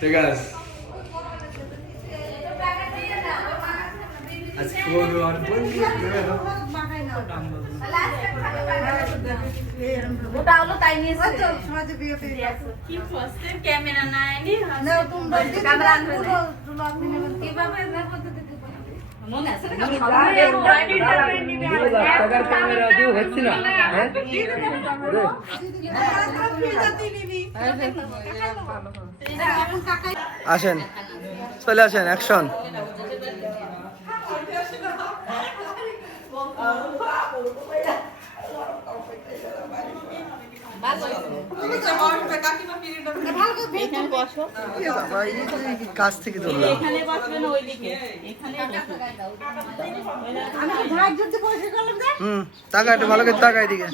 ঠিক আছে আজকে বলবো আর বন্ধু ওটা হলো তাই নিয়েছে সমাজে বিয়ে কি ফার্স্টে ক্যামেরা নাই নি না তুমি ক্যামেরা আনবে কিভাবে দেখো মনে আছে টাকার ক্যামেরা দিও হচ্ছে না হ্যাঁ আসেন চলে আসেন অ্যাকশন কাছ থেকে তুললাম টাকা একটু ভালো করে টাকা এদিকে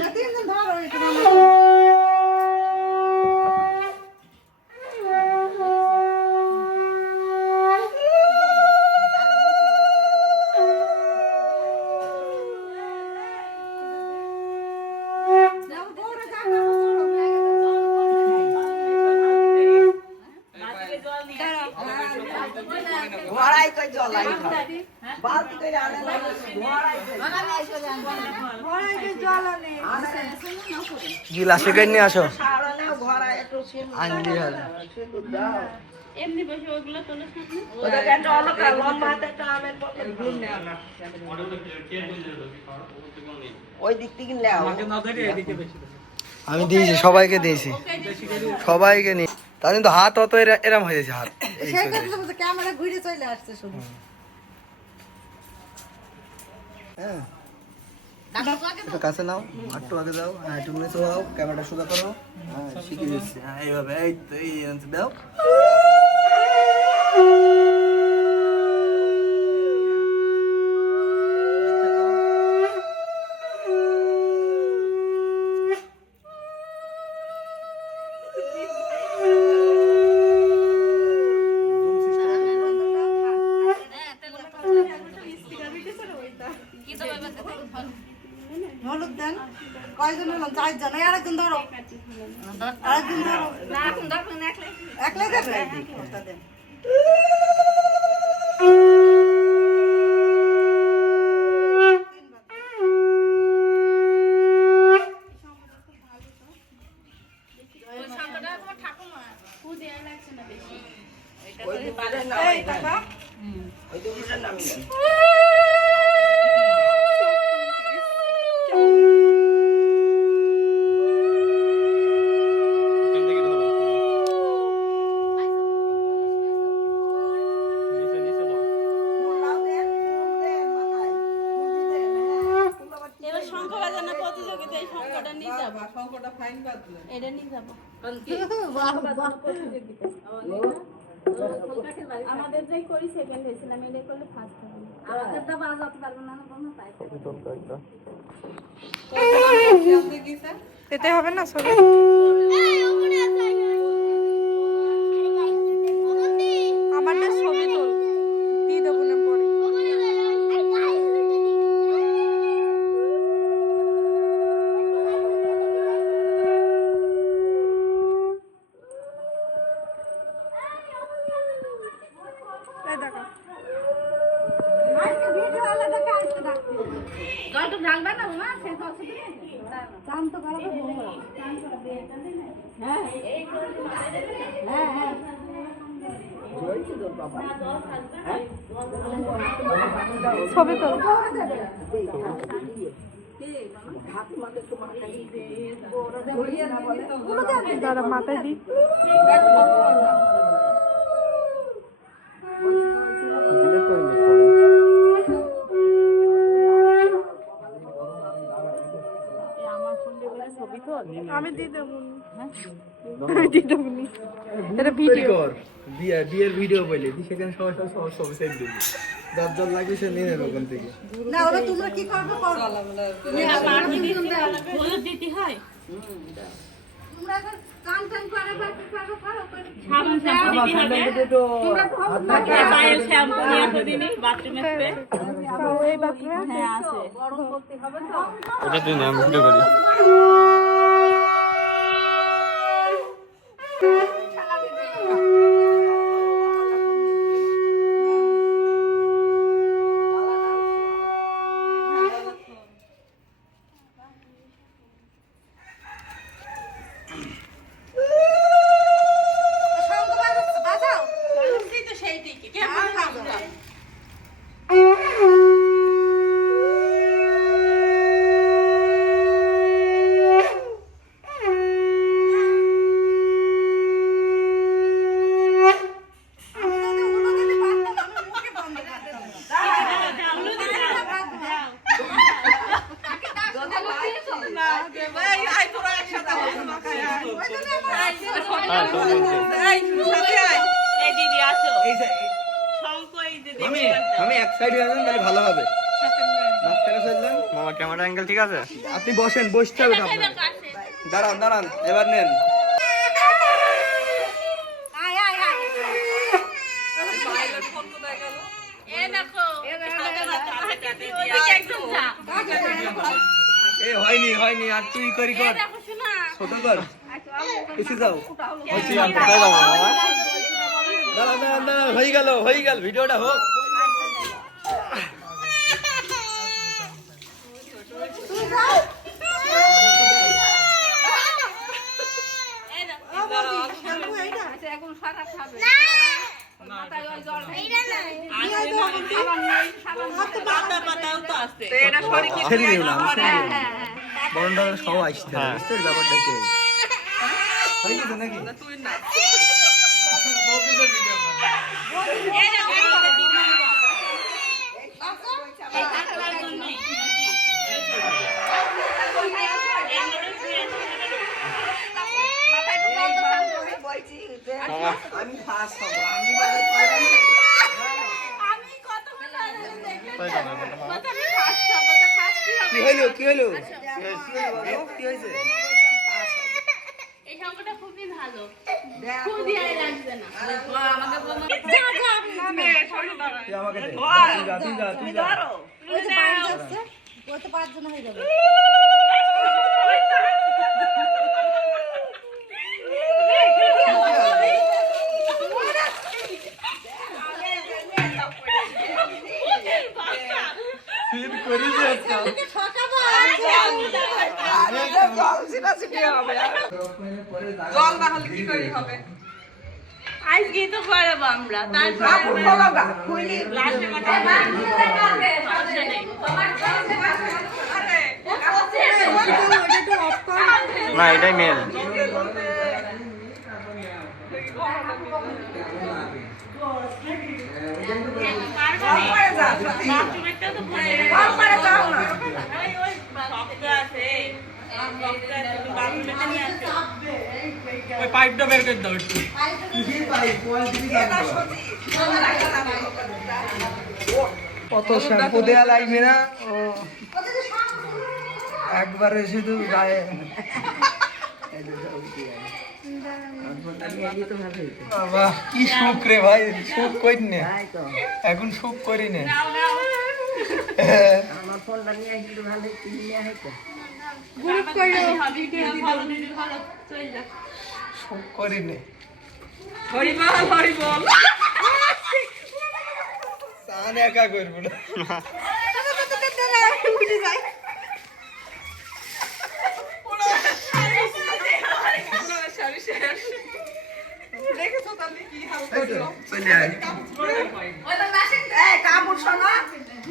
গিলাসে করে নিয়ে আসো এমনি বসে ওগুলো তোলে আমি দিয়েছি সবাইকে দিয়েছি সবাইকে নিয়ে তা কিন্তু হাত অত এরম হয়ে যাচ্ছে হাত ক্যামেরা ঘুরে চলে আসছে শুধু কাছে নাও একটু আগে যাও হ্যাঁ একটু নিচে যাও ক্যামেরাটা সোজা করো হ্যাঁ শিখিয়ে দিচ্ছি হ্যাঁ এইভাবে এই তো এই দাও হলুদ দেন কয়জন হলাম 4 জন আরেকজন ধরো আরেকজন ধরো একলাই দেবে দেন আমাদের যে করি সেকেন্ড হয়েছিলাম এটা করলে ফার্স্ট হবে আমাদেরটা বাজাতে পারবো না কোনো তাই এতে হবে না সবে আমার না ছবি তোল দিয়ে দেবো না পরে ছবি তোল দাদা মাথায় দি আমি দিয়ে দেবো আমি দিয়ে দেবো এটা ভিডিও বিয়ের ভিডিও বলে সেখানে সবাই সব সেট দিবি যার যার লাগবে সে নিয়ে নেবে ওখান থেকে না ওরা তোমরা কি করবে করো হলুদ দিতে হয় তোমরা এখন কান টান করে বা কি করবে করো সাবান শ্যাম্পু দিতে হবে তোমরা তো পায়ের শ্যাম্পু নিয়ে প্রতিদিন বাথরুমে স্প্রে এই বাথরুমে হ্যাঁ আছে গরম করতে হবে তো ওটা তুই নাম ভিডিও করি বাজাও বাজাও তো সেই দিকে কেমন বাজাও এই দিদি আসো এই যে- শঙ্খ এই যে আমি আমি এক সাইডে আছেন তাহলে ভালো হবে মাঝখানে চললেন মামা ক্যামেরা অ্যাঙ্গেল ঠিক আছে আপনি বসেন বসতে হবে না আপনার দাঁড়ান দাঁড়ান এবার নেন আয় আয় আয় এ দেখো ওদিকে একদম যা এ হয়নি হয়নি আর তুই করি কর দেখো শোনা ছোট কর কিছু যাও কোথায় যাবো মামা দাঁড়ান দাঁড়ান দাঁড়ান হয়ে গেল ভিডিওটা হোক এখন সারা খাবে ছেড়ে দিও না আমি ছেড়ে দিও না বরণটা সব আসতে হবে বুঝতে ব্যাপারটা কি হয়ে গেছে নাকি আমি ফার্স্ট হব আমি কি হইলো কি হইলো কি হয়েছে এই শঙ্খটা খুবই ভালো খুব দিয়ে লাগছে না তুই আমাকে দে তুই যা ওই যে বাড়ি যাচ্ছে ওই তো 5 জন হয়ে যাবে ফিল করিস আজকাল আজকে তো করবো আমরা না এটাই মেন পাইপটা বের করে দাও একটু কত শ্যাম্পু দেয়া লাগবে না ও একবারে শুধু গায়ে বাবা কি সুখ রে ভাই সুখ করি নে এখন সুখ করি নে সুখ করি নে চান একা করবো না চলে আয় কাপড় শোনো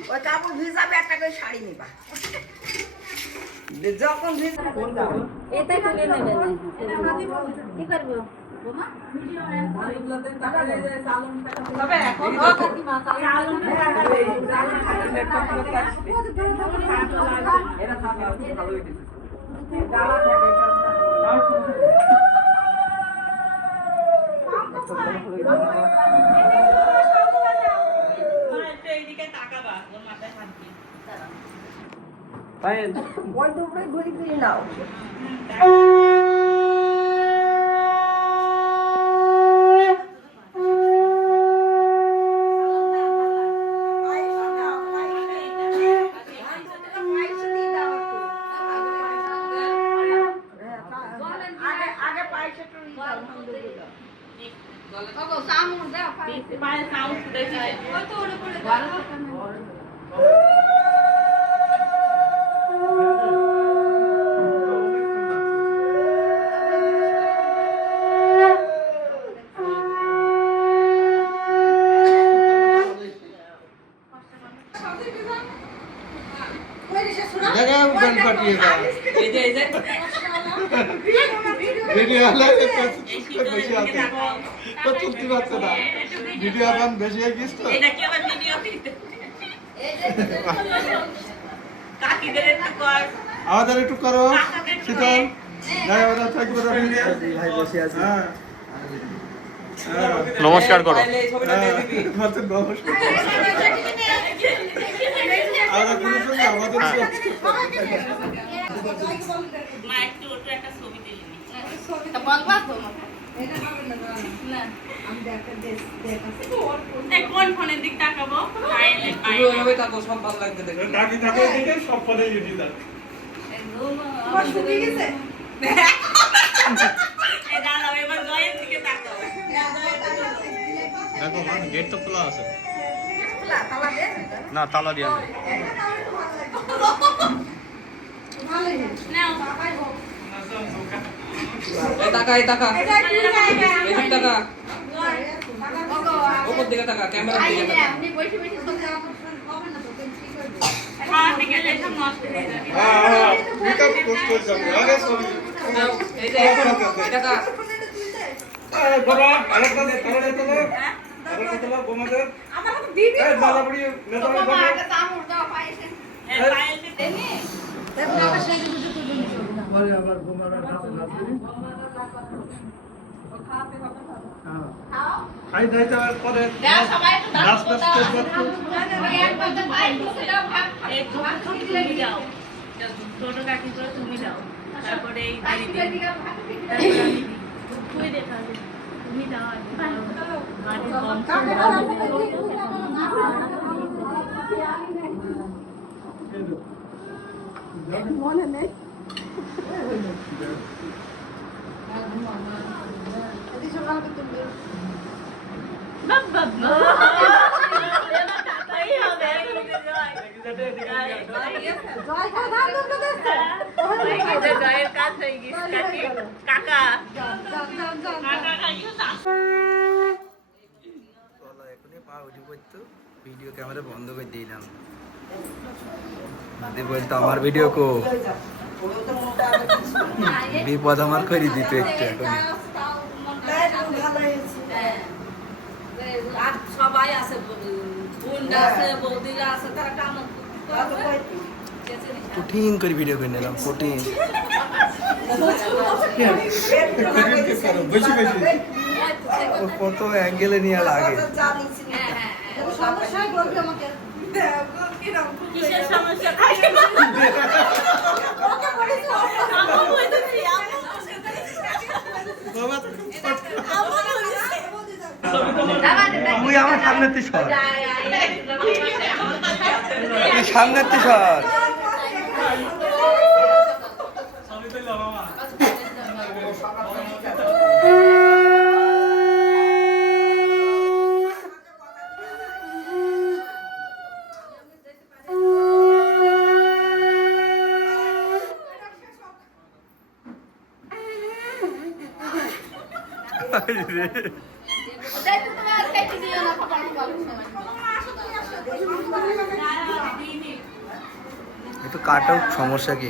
ওই কাপড় ভিজাবে একটা করে শাড়ি নিবা যখন এটাই তুলে নেবে কি করবো এইদিকে তাকাবা ওর মাথায় হাত দিয়ে ওই দুপুরে ঘুরি ঘুরি নাও আগে পায়েসটা একটু নিয়ে যাও পায়ের সাউন্ড দেখি এটা কি আবার ভিডিও কাকিদের একটু কর আমাদের একটু করো শীতল ভাই বসে আছে নমস্কার করো মা একটু ওটা একটা ছবি দিলি কোন ফোনের দিক তাকাবো সব ভালো লাগবে দেখে সব ফলে ইউটিউব দাঁড়াও এবার জয়ের দিকে তাকাও দেখো গেট তো খোলা আছে না তালা দিয়া নেই নাও টাকা এদিক টাকা ওপর দিকে টাকা ক্যামেরা দিকে টাকা খাওয়াতে গেলে সব নষ্ট হয়ে যাবে এই টাকা খাই দাইতে পরে তুমি যাও ছোট কাকি করে তুমি যাও তারপরে এই দিদি তুমি যাও মনে নেই জয়ের কাজ হয়ে গেছে কাকা এখনই পা উঠে পড়তো ভিডিও ক্যামেরা বন্ধ করে দিলাম নাদি বলতো আমার ভিডিও কো বিপদ আমার করে দিত একটু এখন আর সবাই আছে বোনরা আছে বৌদিরা আছে তারা কাম কঠিন করে ভিডিও করে নিলাম কঠিন বেশি বেশি কত অ্যাঙ্গেলে নিয়ে লাগে সমস্যায় বলবি আমাকে কিসের সমস্যা তুই আমার সামনে তুই সর তুই সামনে তুই সর একটু কাট আউট সমস্যা কি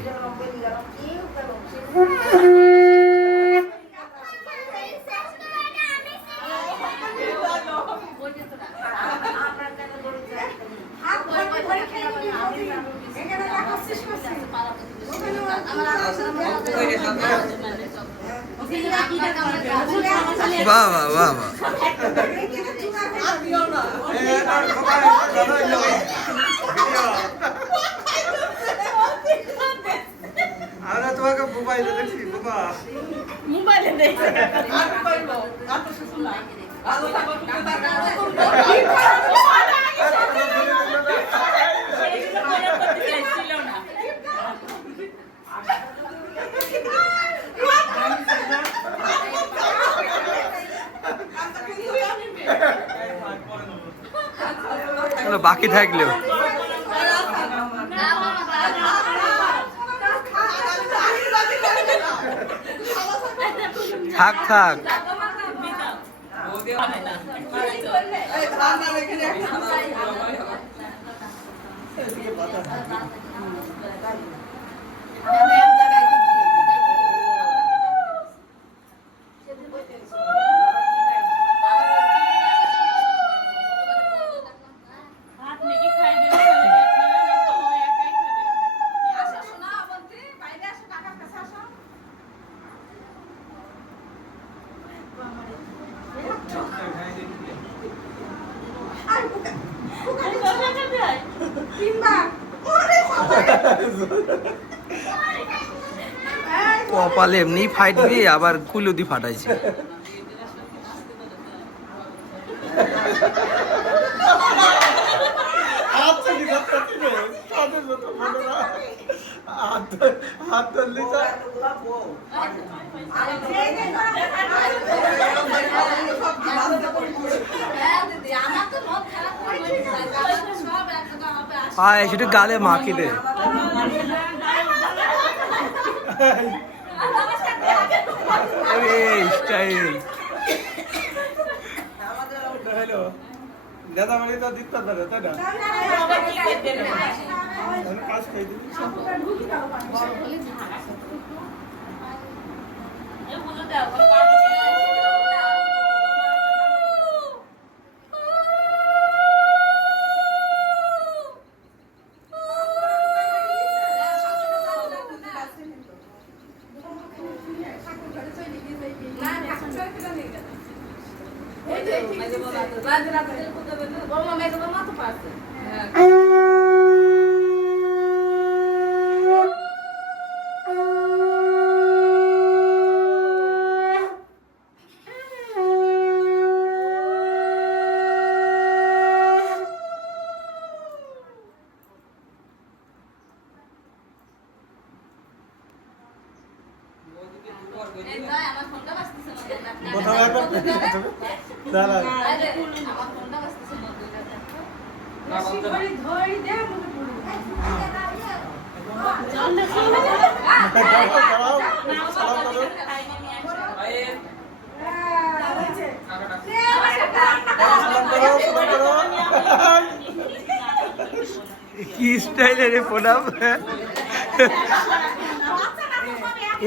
বাহ বাহ বাহ বাহ আমরা তোমাকে মোবাইলে দেখছি বাবা। মোবাইলে দেখে ছিল না। বাকি থাকলেও থাক থাক ভাত মেখে খাই দিলে তাহলে পেট না, নয়তো ও একাই খাবে। কপালে এমনি ফাইট দিয়ে আবার কুলুদি ফাটাইছে আচ্ছা কি কথা ছিল তাদের মতো মনে না হাত ধরলি তো পায়ে সেটা গালে মাখি দে স্টাইল হ্যালো দাদা মানে তো দিতে পারে তাই না আবার কি খেতে দেবে? কাজ খাই দিবি এগুলো দাও, ওর কাছে ছিল। কোথাও একবার দাঁড়া দাঁড়াও সালাম করো সালাম করো কি স্টাইলে রে প্রণাম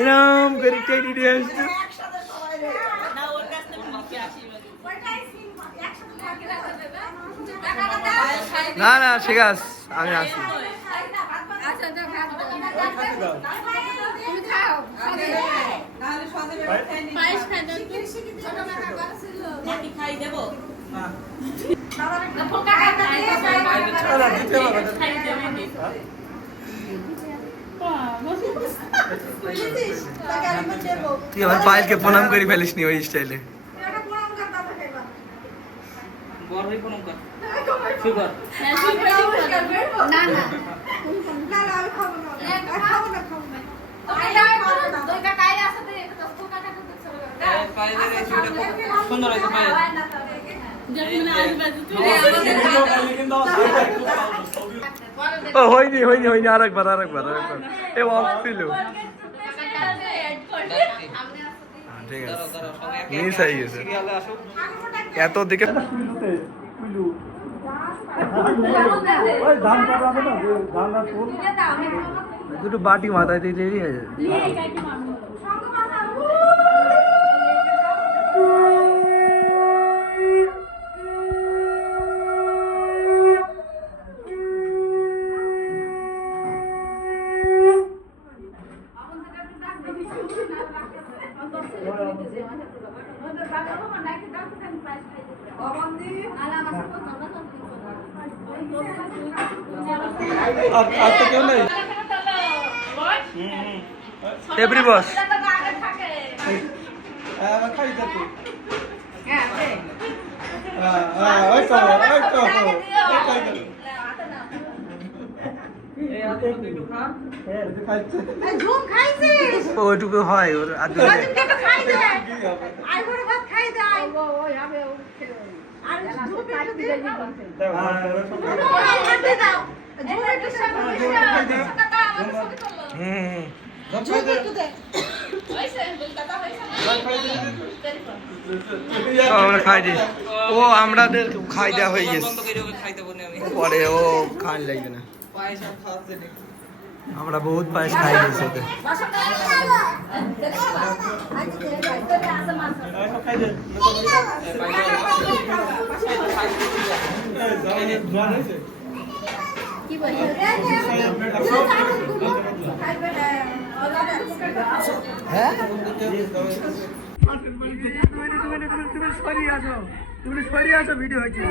এরম করে টেডি দিয়ে আসছে না, ওর কাছ থেকে মুখে আশীর্বাদ দিতে। না না ঠিক আছে আমি আসি পায়েস খাই দেন তো? নাকি খাই দেবো? খাই দেবে নি? তুই আমার পায়েলকে প্রণাম করে ফেলিস নি ওই স্টাইলে হ্যাঁ, তুই সুন্দর হয়েছে পায়ে যখন আসবে তুই ও হয়নি হয়নি হয়নি আরেকবার এ অফ ছিল ঠিক আছে মিস হয়ে গেছে এত দিকে ওই ধান কাটা হবে না ধান আর ফুল দুটো বাটি মাথায় দিয়ে রেডি হয়ে যায় আর তো কেউ নেই এভরি বস খাই যাচ্ছে ঝুম খাইছিস ওইটুকু হয় ওর আগে ওদিনকে তো খাই দে আই বড় ভাত খাই দে আই ওই হবে আর ঝুম একটু দে খাতে দাও ঝুম একটু সামনে কাকা আমার ছবি তুললো ঝুম একটু দে ওইসে কাকা হইছে আমরা খাই দিই ও আমাদের খাই দেওয়া হয়ে গেছে বন্ধ করে ওকে খাইতে বলি আমি পরে ও খান লাগবে না পয়সা খাওয়াতে নেই আমরা বহুত পায়েস খাই দিয়েছি ওকে হ্যাঁ তুমি সরিয়ে আসো ভিডিও হচ্ছে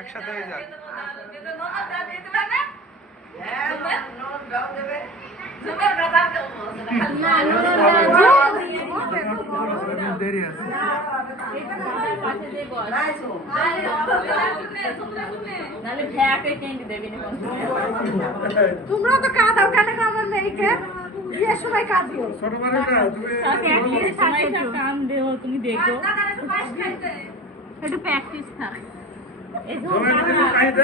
একসাথে হয়ে যাক দেরি আছে তোমরা তো কাঁদাও কেন আমার মেয়েকে বিয়ের সময় কাঁদিও ছোট মানুষ না তুমি কাম দেও তুমি দেখো একটু প্র্যাকটিস থাক খাই দে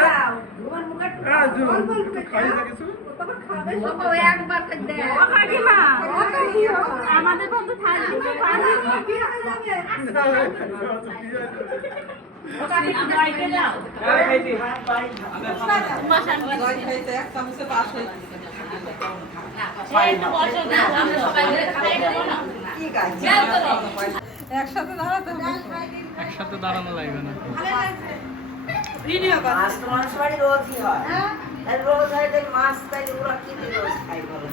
খাই দে কিছু একবার দে আমাদের বন্ধু থাকবে এক চামচে পাস হয়ে একসাথে দাঁড়াতে হবে একসাথে দাঁড়ানো লাগবে না মাছ তো মানুষ বাড়ি রোজই হয় রোজ হয় তাই মাছ তাই ওরা কি দিয়ে রোজ খাই বলো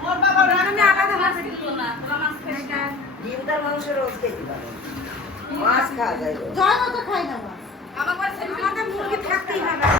ওর বাবা রান্না আলাদা মাছ দিল না তোরা মাছ খাই ডিম তার মাংস রোজ খেতে পারে মাছ খাওয়া যায় রোজ। জয় মতো খাই না মাছ আমার মুরগি থাকতেই হবে